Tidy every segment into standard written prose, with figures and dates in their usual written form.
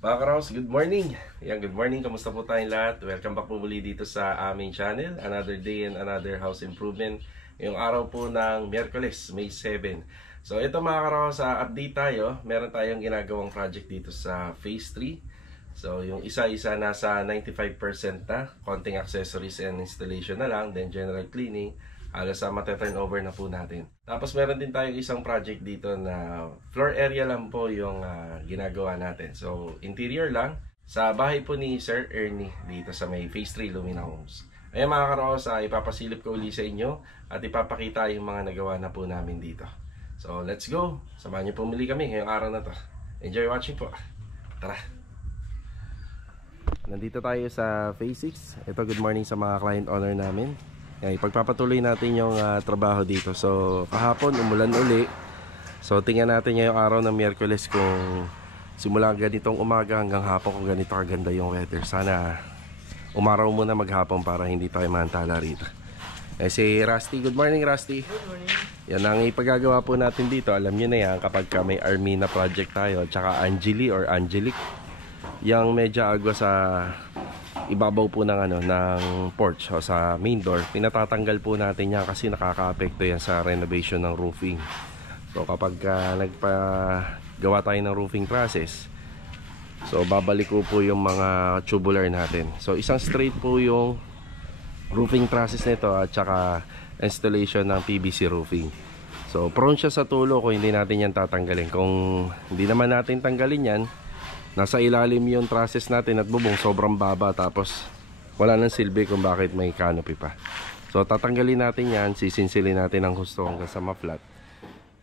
Mga Karaos, good morning! Good morning, kamusta po tayong lahat? Welcome back po muli dito sa aming channel. Another day and another house improvement. Ngayong araw po ng Miyerkules, May 7. So ito mga Karaos, update tayo. Meron tayong ginagawang project dito sa Phase 3. So yung isa-isa nasa 95% na. Konting accessories and installation na lang. Then general cleaning. Halos mate-turn over na po natin. Tapos meron din tayong isang project dito na floor area lang po yung ginagawa natin. So interior lang sa bahay po ni Sir Ernie dito sa may Phase 3 Lumina Homes. Ayan mga Karaos, ipapasilip ko uli sa inyo at ipapakita yung mga nagawa na po namin dito. So let's go! Samahan niyo po muli kami ngayong araw na to. Enjoy watching po! Tara! Nandito tayo sa Phase 6. Ito, good morning sa mga client owner namin. Ipagpapatuloy natin yung trabaho dito. So kahapon umulan uli. So tingnan natin ngayong araw ng Miyerkules kung simula ganitong umaga hanggang hapon kung ganito kaganda yung weather. Sana umaraw muna maghapon para hindi tayo mantala rito. Si Rusty, good morning Rusty. Good morning. Yan ang ipagagawa po natin dito. Alam nyo na yan kapag may Armina project tayo. Tsaka Angeli or Angelic. Yang medyo agwa sa ibabaw po ng ng porch o sa main door, pinatatanggal po natin yan kasi nakakaapekto yan sa renovation ng roofing. So kapag nagpagawa tayo ng roofing process, so babalik po yung mga tubular natin. So isang straight po yung roofing process nito at saka installation ng PVC roofing. So prone siya sa tulo kung hindi natin yan tatanggalin. Kung hindi naman natin tanggalin yan, nasa ilalim yung trusses natin at bubong sobrang baba, tapos wala nang silbi kung bakit may canopy pa. So tatanggalin natin yan, sisinsilin natin ang gusto hanggang sa ma-flat.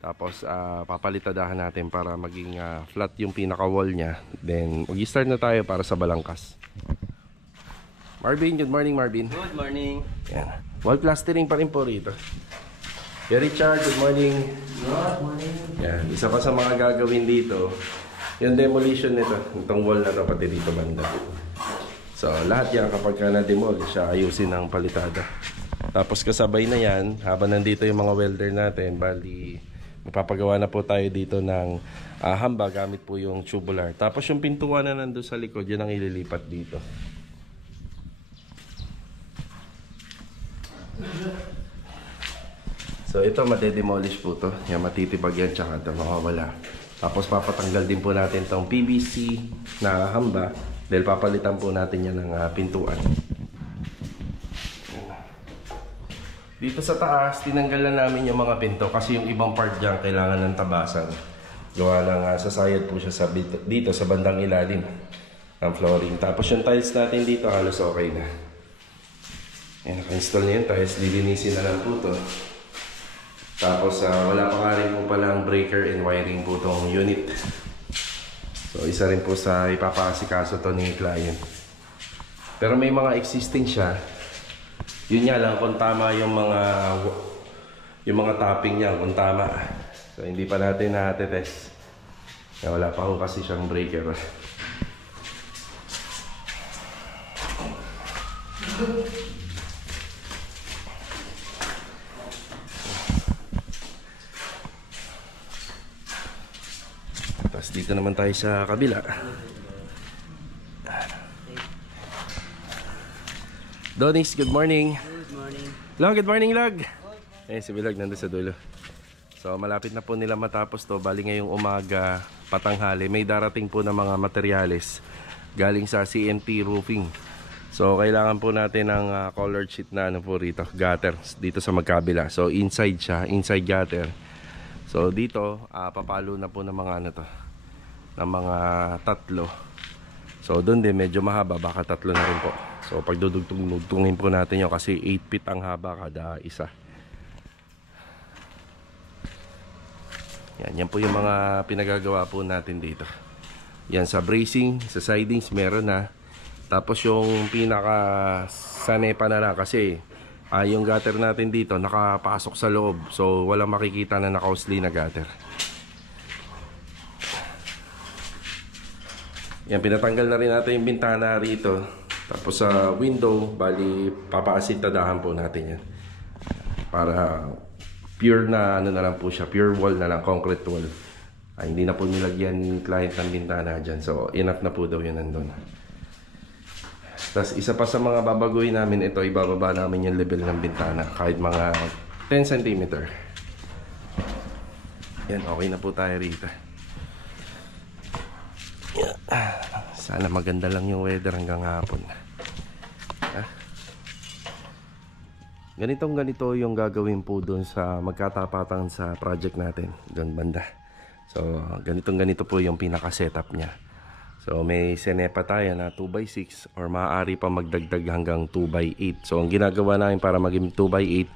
Tapos papalitadahan natin para maging flat yung pinaka-wall nya. Then mag-start na tayo para sa balangkas. Marvin, good morning Marvin. Good morning. Yan. Wall plastering pa rin po rito. Richard, good morning. Good morning. Yan. Isa pa sa mga gagawin dito, yung demolition nito, itong wall na to pati dito banda. So lahat yan kapag na-demolish siya, ayusin ng palitada. Tapos kasabay na yan, habang nandito yung mga welder natin, bali magpapagawa na po tayo dito ng hamba gamit po yung tubular. Tapos yung pintuan na nandun sa likod, yun ang ililipat dito. So ito made-demolish po to. Yan, matitibag yan, tsaka ito mawawala. Tapos papatanggal din po natin tong PVC na hamba dahil papalitan po natin yan ng pintuan. Dito sa taas, tinanggal na namin yung mga pinto kasi yung ibang part dyan kailangan ng tabasan. Gawa ng sasayad po siya dito sa bandang ilalim ng flooring. Tapos yung tiles natin dito halos okay na. Ayan, naka-install na yung tiles, lilinisin na lang po to. Tapos wala pa nga rin po palang breaker and wiring po tong unit. So isa rin po sa ipapasikaso to ni client. Pero may mga existing siya. Yun nga lang kung tama yung mga topping niya, kung tama. So hindi pa natin na-test. Wala pa ho kasi siyang breaker. Tapos dito naman tayo sa kabila. Donis, good morning. Good morning. Log, good morning Log. Si Bilog nandun sa dulo. So malapit na po nila matapos to. Bali ngayong umaga patanghali, may darating po ng mga materyales galing sa CNT roofing. So kailangan po natin ng colored sheet na po rito, gutter dito sa magkabila. So inside siya, inside gutter. So dito papalo na po ng mga ng mga tatlo. So doon din medyo mahaba, baka tatlo na rin po. So pagdudugtungin po natin yun kasi 8 feet ang haba kada isa. Yan po yung mga pinagagawa po natin dito. Yan sa bracing, sa sidings meron na. Tapos yung pinaka sanepa na lang kasi yung gutter natin dito nakapasok sa loob. So walang makikita na naka-usli na gutter. Yan, pinatanggal na rin natin yung bintana rito. Tapos sa window, bali papaasintadahan po natin yan. Para pure na na lang po siya, pure wall na lang, concrete wall. Hindi na po nilagyan ni client ng bintana dyan. So, enough na po daw yun nandun. Tapos, isa pa sa mga babaguhin namin ito, ibababa namin yung level ng bintana. Kahit mga 10 cm. Yan, okay na po tayo rito. Sana maganda lang yung weather hanggang hapon. Ganito yung gagawin po doon sa magkatapatan sa project natin doon banda. So ganito po yung pinaka setup niya. So may senepa tayo na 2x6 or maaari pa magdagdag hanggang 2x8. So ang ginagawa namin para maging 2x8,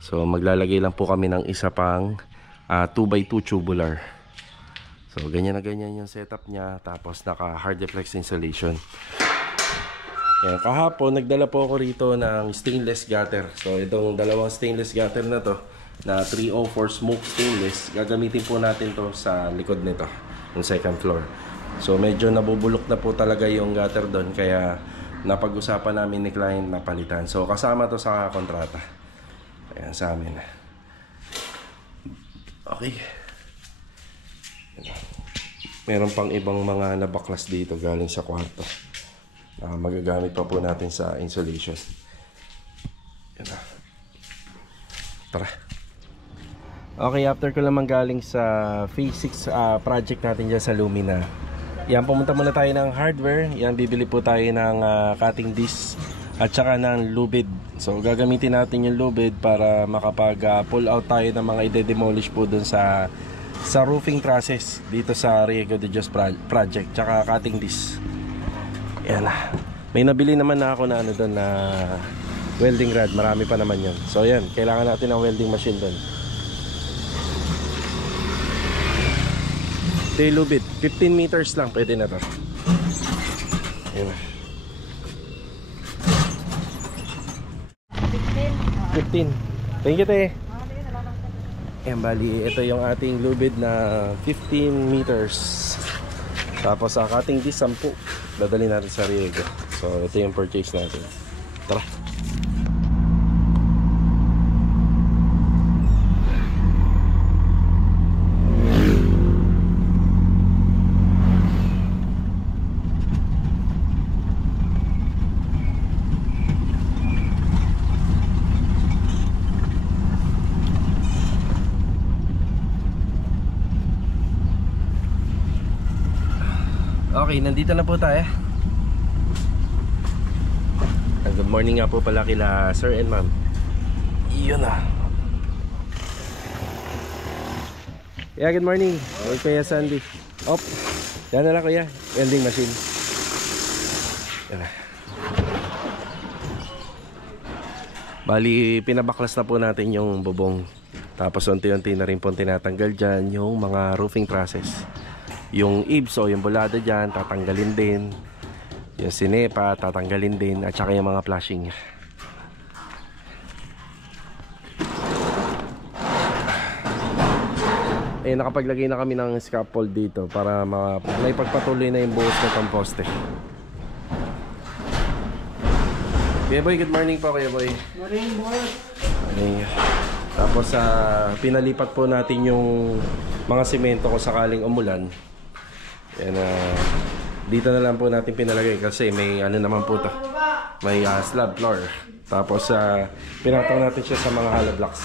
so maglalagay lang po kami ng isa pang 2x2 tubular. So ganyan na ganyan yung setup niya. Tapos naka hard deflex insulation. Yan, kahapon nagdala po ako rito ng stainless gutter. So itong dalawang stainless gutter na to na 304 smoke stainless, gagamitin po natin to sa likod nito, yung second floor. So medyo nabubulok na po talaga yung gutter doon, kaya napag-usapan namin ni client na palitan. So kasama to sa kontrata. Ayan sa amin. Okay. Meron pang ibang mga nabaklas dito galing sa kwarto. Magagamit pa po natin sa insulation. Yan na. Tara. Okay, after ko naman galing sa phase 6 project natin dyan sa Lumina. Yan, pumunta muna tayo ng hardware. Yan, bibili po tayo ng cutting disc at saka ng lubid. So gagamitin natin yung lubid para makapag pull out tayo ng mga ide-demolish po dun sa roofing process dito sa Riego de Dios project, tsaka cutting disc. Yan. May nabili naman na ako na ano doon na welding rod. Marami pa naman yun. So yan, kailangan natin ng welding machine doon. Ito yung lubid. 15 meters lang, pwede na to. Yan. 15. Thank you, te. Yan, bali, ito yung ating lubid na 15 meters. Tapos ang cutting disc 10. Dadali natin sa Riego. So ito yung purchase natin. Tara. Okay, nandito na po tayo. Good morning nga po pala kila sir and ma'am. Iyon na. Yeah, good morning. Okay, Kuya Sandy. Op. Yan na lang kuya. Welding machine. Yan na. Bali, pinabaklas na po natin yung bubong. Tapos unti-unti na rin po tinatanggal dyan yung mga roofing process. Yung eaves o yung bulada dyan, tatanggalin din. Yung sinepa, tatanggalin din. At saka yung mga flashing. Eh, nakapaglagay na kami ng scaffold dito para may pagpatuloy na yung buhos ng composte. Kuya Boy, good morning po Kuya Boy. Morning, boy. Morning. Tapos pinalipat po natin yung mga semento kung sakaling umulan. Yan, dito na lang po natin pinalagay kasi may ano naman po to, may slab floor. Tapos pinataw natin siya sa mga hollow blocks.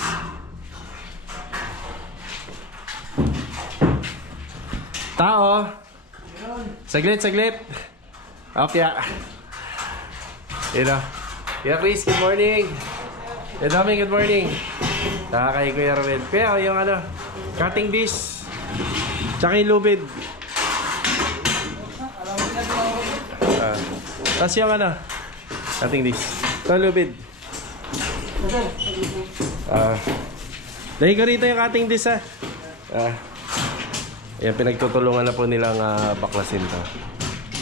Tao, saglit okay. Kuya Chris, good morning. Good morning. Kay Kuya Ruben. Kuya, yung ano, cutting disc tsaka yung lubid. Tapos yung ano, cutting disc. Ito lubid. Dahil ko rito yung cutting disc yan, pinagtutulungan na po nilang baklasin to.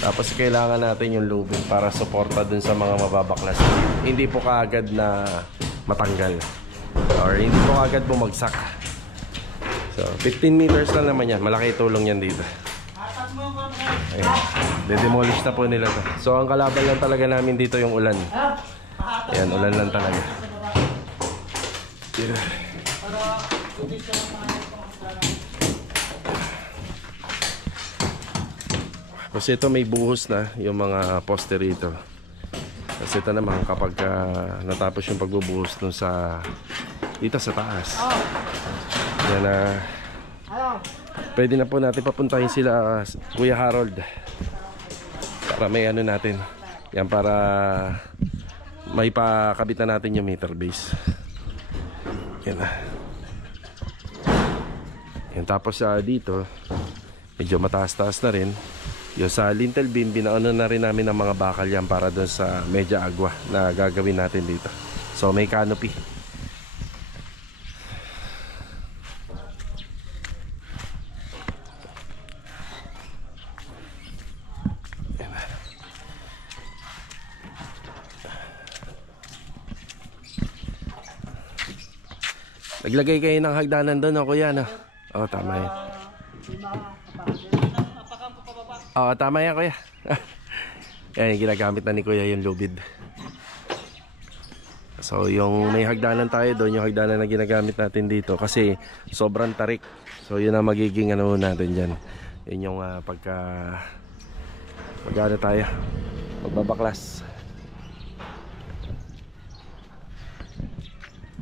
Tapos kailangan natin yung lubid para suporta dun sa mga mababaklas. Hindi po kaagad na matanggal or hindi po kaagad bumagsak. So 15 meters lang naman yan. Malaki tulong yan dito. Ayan, de-demolish na po nila to. So ang kalaban lang talaga namin dito yung ulan. Ayan, ulan lang talaga. Kasi ito may buhos na yung mga poste rito. Kasi ito naman kapag natapos yung pagbubuhos dun sa dito sa taas. Yan na pwede na po natin papuntahin sila Kuya Harold. Para may ano natin. Yan para may pakabit na natin yung meter base. Yan na. Yan, tapos dito medyo mataas-taas na rin. Yung sa lintel beam, binaano na rin namin ng mga bakal yan para doon sa medya agwa na gagawin natin dito. So may canopy. Naglagay kayo ng hagdanan doon, o kuya, no? Oo, tama yan. Oo, tama yan, kuya. Yan, ginagamit na ni kuya yung lubid. So, yung may hagdanan tayo doon, yung hagdanan na ginagamit natin dito, kasi sobrang tarik. So, yun ang magiging ano natin dyan. Yun yung magano tayo, magbabaklas.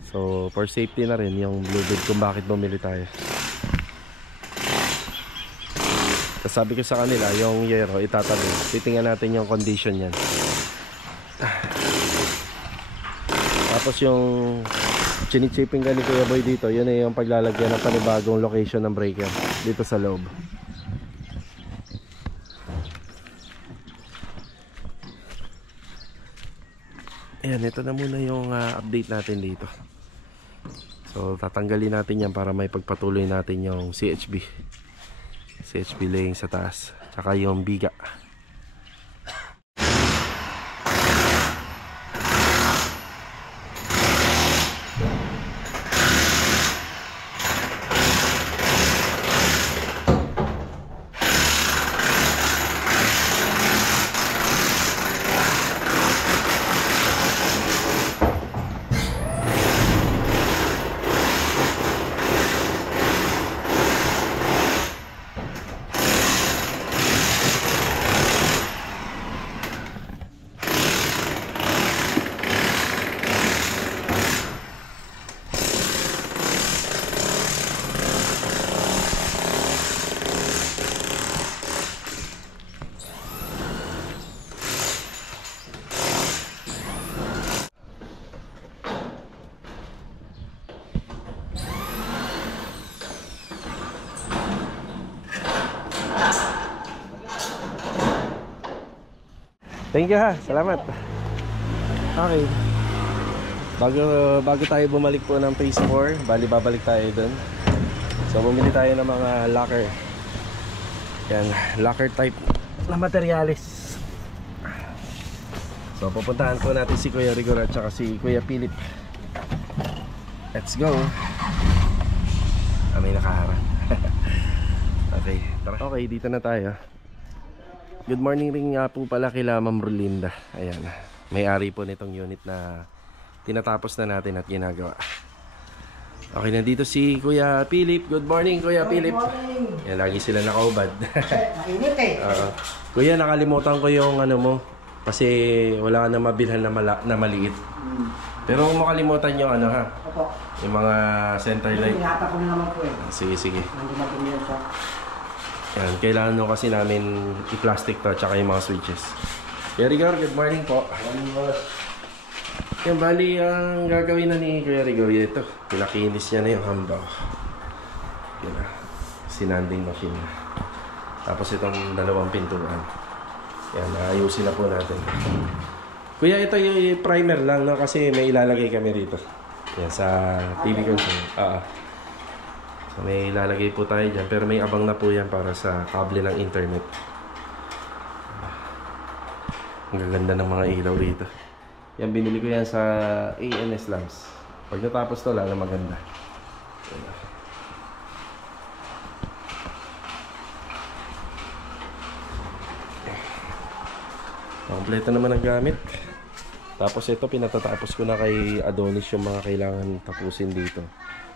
So, for safety na rin yung lubid kung bakit bumili tayo. Tapos sabi ko sa kanila, yung yero itatabi. Titingnan natin yung condition yan. Tapos yung chinichiping ka ni Kuya Boy dito, yun ay yung paglalagyan ng panibagong location ng breaker dito sa loob. Ayan, ito na muna yung update natin dito. So tatanggalin natin yan para may pagpatuloy natin yung CHB laying sa taas, tsaka yung biga. Thank you ha, salamat. Okay. Bago tayo bumalik po ng phase 4, bali babalik tayo dun. So bumili tayo ng mga locker. Yan, locker type na materialis. So pupuntahan po natin si Kuya Rigor at saka si Kuya Philip. Let's go. May nakaharap. Okay, tara. Okay, dito na tayo. Good morning rin nga po pala kila Ma'am Rolinda. Ayan, may-ari po nitong unit na tinatapos na natin at ginagawa. Okay, nandito si Kuya Philip. Good morning, Kuya Philip. Yan, lagi sila nakaubad. Mainit eh. Kuya, nakalimutan ko yung ano mo. Kasi wala ka na mabilhan na maliit. Pero kung makalimutan yung ano ha. Opo. Yung mga center light. Ingatan ko na naman po eh. Sige, sige. Hindi matumi yan siya. Yan, kailangan nyo kasi namin i-plastic to at saka yung mga switches. Kuya Rigor, good morning po. Yan, bali ang gagawin na ni Kuya Rigor ito. Pinakinis niya na yung hambaw. Yan na, sinanding machine. Tapos itong dalawang pintuan. Yan, ayusin na po natin. Kuya, ito yung primer lang, no? Kasi may ilalagay kami rito. Yan, sa TV console. So may ilalagay po tayo dyan. Pero may abang na po yan para sa kable ng internet. Ang gaganda ng mga ilaw rito. Yan, binili ko yan sa ANS Lamps. Pag natapos to, lalo maganda. Kompleto naman ang gamit. Tapos ito, pinatatapos ko na kay Adonis yung mga kailangan tapusin dito.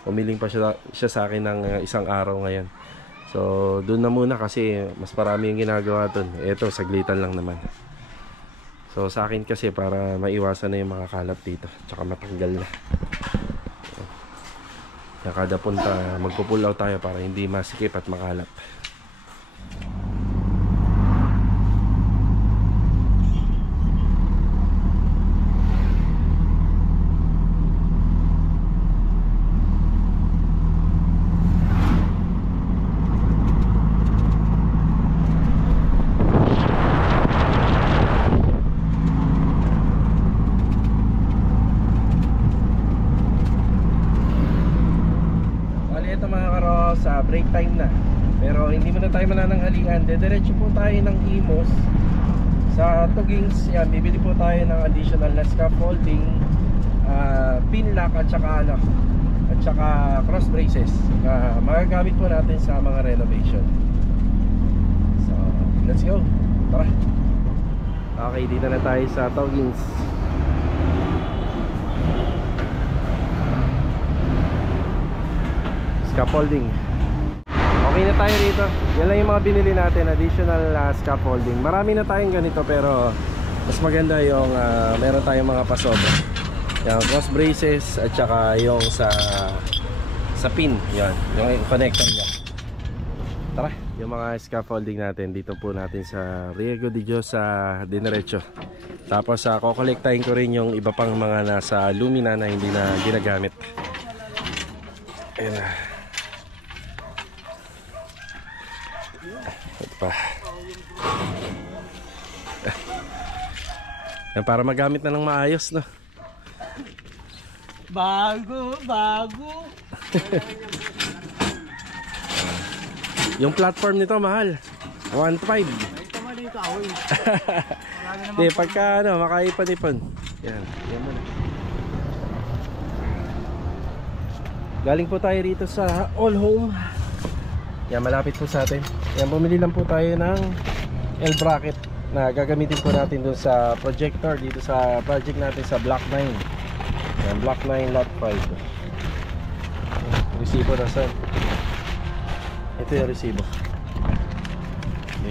Umiling pa siya sa akin ng isang araw ngayon. So doon na muna kasi mas marami yung ginagawa doon. Ito saglitan lang naman. So sa akin kasi para maiwasan na yung mga kalat dito, tsaka matanggal na. Kaya kada punta magpo-pull out tayo para hindi masikip at makalat. Sa break time na, pero hindi muna tayo manananghalian. Dediretso po tayo ng Imos sa Tugings. Yan, bibili po tayo ng additional na scaffolding, pin lock at saka cross braces na magagamit po natin sa mga renovation. So let's go, tara. Okay, dito na tayo sa Tugings. Scaffolding. Okay na tayo rito. Yan lang yung mga binili natin, additional scaffolding. Marami na tayong ganito pero mas maganda yung meron tayong mga pasobra. Yung cross braces at saka yung sa pin. Yan, yung connector niya. Tara, yung mga scaffolding natin dito po natin sa Riego de Dios sa Dinerecho. Tapos kokolektahin ko rin yung iba pang mga nasa Lumina na hindi na ginagamit. Ayan na. Pa. Yan, para magamit na ng maayos, no? Bago. Yung platform nito mahal, 1.5. Ito mo dito ako eh. Di, pagka makaipon-ipon. Yan muna. Galing po tayo rito sa All Home. Yan, malapit po sa atin. Yan, bumili lang po tayo ng L-bracket na gagamitin po natin dun sa projector dito sa project natin sa Block 9. Yan, Block 9 Lot 5. Resibo na saan? Ito yung resibo.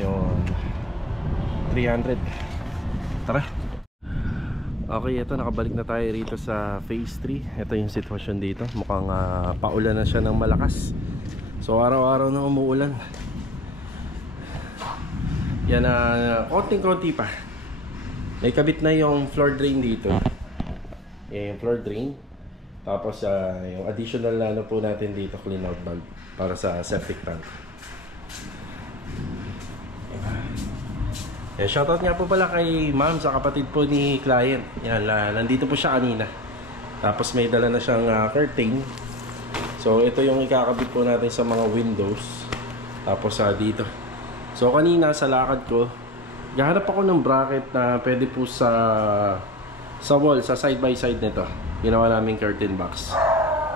Yung 300. Tara. Okay, ito nakabalik na tayo rito sa phase 3. Ito yung sitwasyon dito. Mukhang paulan na siya ng malakas. So araw-araw na umuulan. Yan, konting-konti pa. May kabit na yung floor drain dito. Yan yung floor drain. Tapos yung additional na po natin dito, clean out valve para sa septic tank. Shoutout nga po pala kay ma'am sa kapatid po ni client. Yan, nandito po siya kanina. Tapos may dala na siyang curtain. So ito yung ikakabit po natin sa mga windows. Tapos dito. So kanina sa lakad ko, gahanap ako ng bracket na pwede po sa wall, sa side by side nito. Ginawa namin curtain box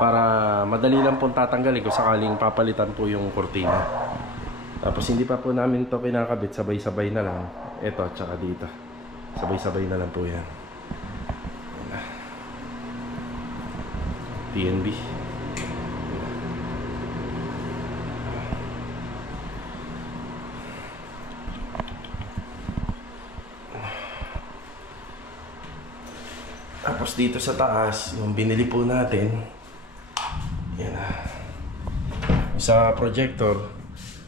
para madali lang pong tatanggalin kung sakaling papalitan po yung kurtina. Tapos hindi pa po namin ito kinakabit, sabay-sabay na lang. Ito at saka dito, sabay-sabay na lang po yan. TNB. Tapos dito sa taas, yung binili po natin, yan sa projector.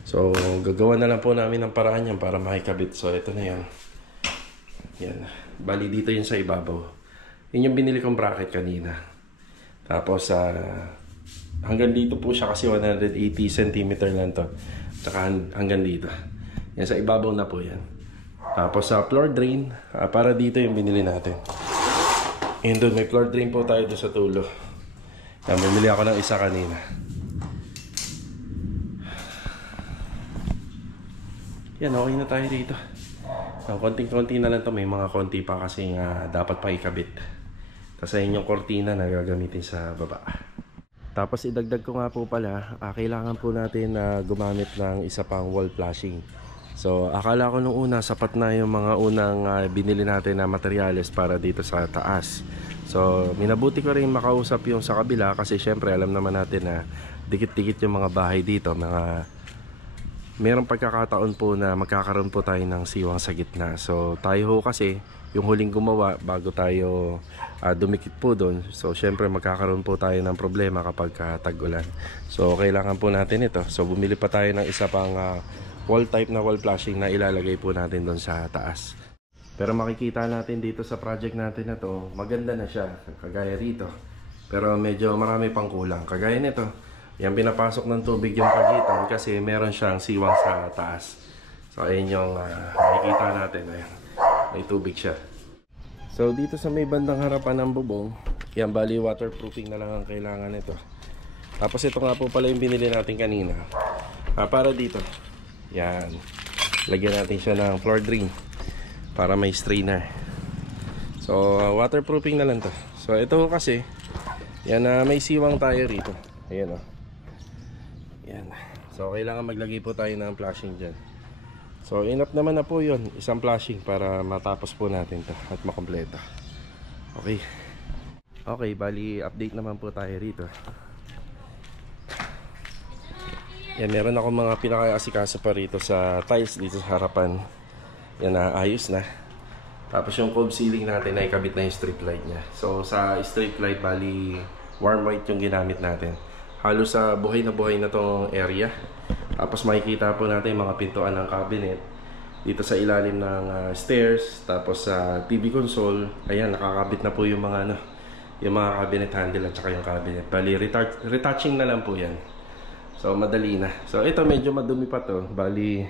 So gagawa na lang po namin ng paraan yan para makikabit. So ito na yan. Yan, bali dito yun sa ibabaw. Yun yung binili kong bracket kanina. Tapos hanggang dito po siya kasi 180 cm lang to. Tsaka hanggang dito. Yan, sa ibabaw na po yan. Tapos sa floor drain, para dito yung binili natin. And doon, may floor drain po tayo doon sa tulo. Yan, bumili ako ng isa kanina. Yan, okay na tayo dito. Konting-konti na lang to. May mga konti pa kasi dapat pa ikabit. Kasi yun yung kortina na gagamitin sa baba. Tapos idagdag ko nga po pala, kailangan po natin gumamit ng isa pang wall flashing. So akala ko nung una sapat na yung mga unang binili natin na materyales para dito sa taas. So minabuti ko rin makausap yung sa kabila kasi syempre alam naman natin na dikit-dikit yung mga bahay dito, mga merong pagkakataon po na magkakaroon po tayo ng siwang sa gitna. So tayo ho kasi yung huling gumawa bago tayo dumikit po doon. So syempre magkakaroon po tayo ng problema kapag tag-ulan. So kailangan po natin ito. So bumili pa tayo ng isa pang wall type na wall flashing na ilalagay po natin doon sa taas. Pero makikita natin dito sa project natin na to, maganda na siya kagaya rito. Pero medyo marami pang kulang. Kagaya nito, yan pinapasok ng tubig yung pagitan kasi meron siyang siwang sa taas. So ayun yung makikita natin. Ayan, may tubig siya. So dito sa may bandang harapan ng bubong, yan bali waterproofing na lang ang kailangan nito. Tapos ito nga po pala yung binili natin kanina. Para dito, yan, lagyan natin siya ng floor drain para may strainer. So waterproofing na lang to. So ito kasi yan, may siwang tayo rito. Ayan o. Yan. So kailangan maglagay po tayo ng flashing dyan. So enough naman na po yun, isang flashing para matapos po natin to at makompleto. Okay. Okay, bali update naman po tayo rito. Yan, meron ako mga pinaka-asikaso pa rito sa tiles dito sa harapan. Yan, ayos na. Tapos yung cove ceiling natin ay kabit na yung street light nya. So sa street light bali warm white yung ginamit natin. Halos sa buhay na tong area. Tapos makikita po natin mga pintuan ng cabinet dito sa ilalim ng stairs. Tapos sa TV console, ayan, nakakabit na po yung mga yung mga cabinet handle at saka yung cabinet. Bali retouching na lang po yan. So madali na. So ito medyo madumi pa to. Bali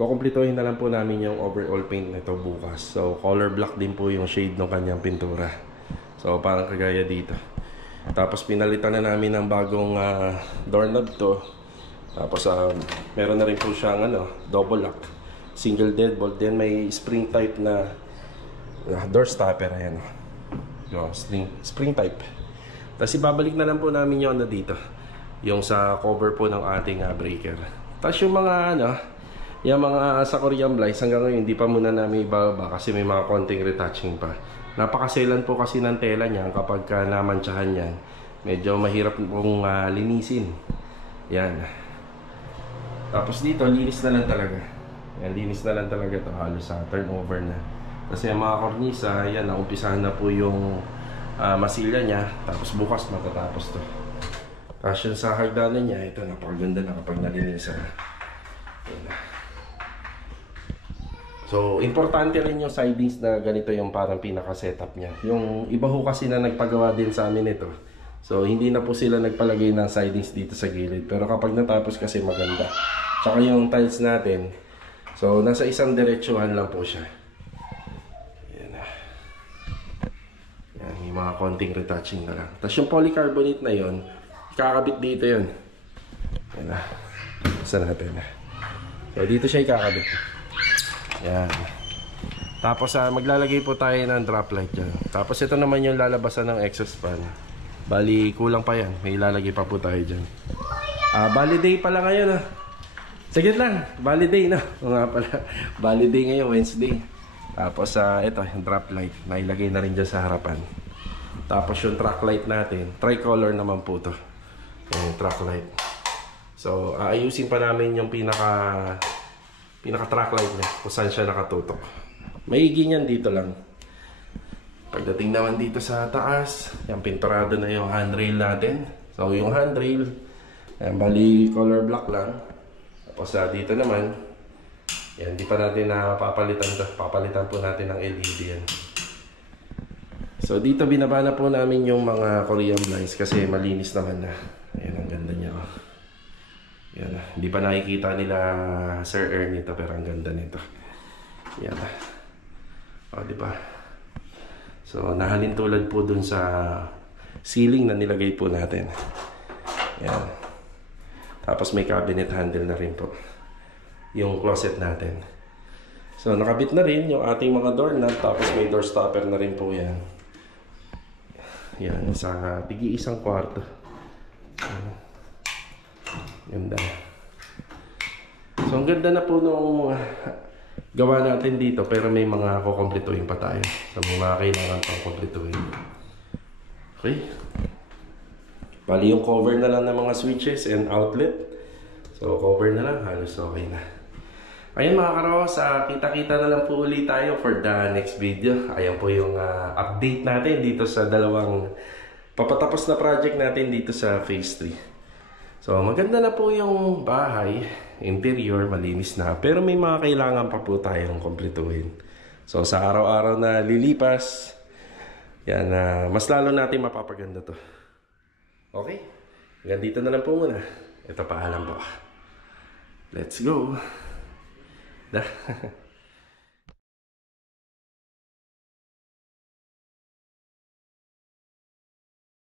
kukumplituhin na lang po namin yung overall paint nito bukas. So color black din po yung shade ng kanyang pintura. So parang kagaya dito. Tapos pinalitan na namin ng bagong doorknob to. Tapos meron na rin po siyang double lock, single deadbolt. Then may spring type na door stopper. Ayan, spring type. Tapos ibabalik na lang po namin yung dito, yung sa cover po ng ating breaker. Tapos yung mga yung mga sa Korean blinds hanggang ngayon hindi pa muna namin ibababa kasi may mga konting retouching pa. Napakaselan po kasi ng tela niya kapag namantsahan yan. Medyo mahirap pong linisin. Yan. Tapos dito, linis na lang talaga. Yan, linis na lang talaga to. Halos turnover na. Kasi ang mga kornisa, yan, naumpisahan na po yung masilya niya. Tapos bukas matatapos to. Tapos yung sa hagdanan niya, ito, napakaganda na kapag nalinisan na. Yan. So, importante rin yung sidings na ganito yung parang pinaka-setup niya. Yung iba ho kasi na nagpagawa din sa amin ito. So, hindi na po sila nagpalagay ng sidings dito sa gilid. Pero kapag natapos kasi maganda. Tsaka yung tiles natin, so, nasa isang diretsuhan lang po siya. Yan na. Yan, yung mga konting retouching na lang. Tapos yung polycarbonate na yon, ikakabit dito yun. Yan na. Basta natin na. So, dito siya ikakabit. Yan. Tapos maglalagay po tayo ng drop light dyan. Tapos ito naman yung lalabasan ng exhaust fan. Bali kulang pa yan. May ilalagay pa po tayo dyan. Bali day pala ngayon Sige lang. Bali day O nga pala. Bali day ngayon, Wednesday. Tapos ito yung drop light. Nailagay na rin dyan sa harapan. Tapos yung track light natin, tricolor naman po to. Yung track light. So ayusin pa namin yung pinaka-track light niya kung saan siya nakatutok. Maigi niyan dito lang. Pagdating naman dito sa taas, yung pinturado na yung handrail natin. So yung handrail, bali color black lang. Tapos dito naman, yan, di pa natin papalitan to. Papalitan po natin ng LED yan. So dito binaba na po namin yung mga Korean blinds kasi malinis naman na. Ayan, ang ganda niya. Yan, hindi pa nakikita nila Sir Ernie ito pero ang ganda nito. Yan. Diba? So nahalin tulad po dun sa ceiling na nilagay po natin. Yan. Tapos may cabinet handle na rin po yung closet natin. So nakabit na rin yung ating mga doorknob. Tapos may door stopper na rin po yan. Yan, sa tigi-isang kwarto. Ganda. So ang ganda na po nung gawa natin dito, pero may mga kukumpletuhin pa tayo. So may mga kailangan pang kumpletuhin. Okay. Bali yung cover na lang ng mga switches and outlet. So, cover na lang. Halos okay na. Ayun mga karos, kita-kita na lang po ulit tayo for the next video. Ayan po yung update natin dito sa dalawang papatapos na project natin dito sa Phase 3. So, maganda na po yung bahay. Interior, malinis na. Pero may mga kailangan pa po tayong kumpletuhin. So, sa araw-araw na lilipas, yan, mas lalo natin mapapaganda to. Okay? Hanggang dito na lang po muna. Ito, paalam po. Let's go! Dah.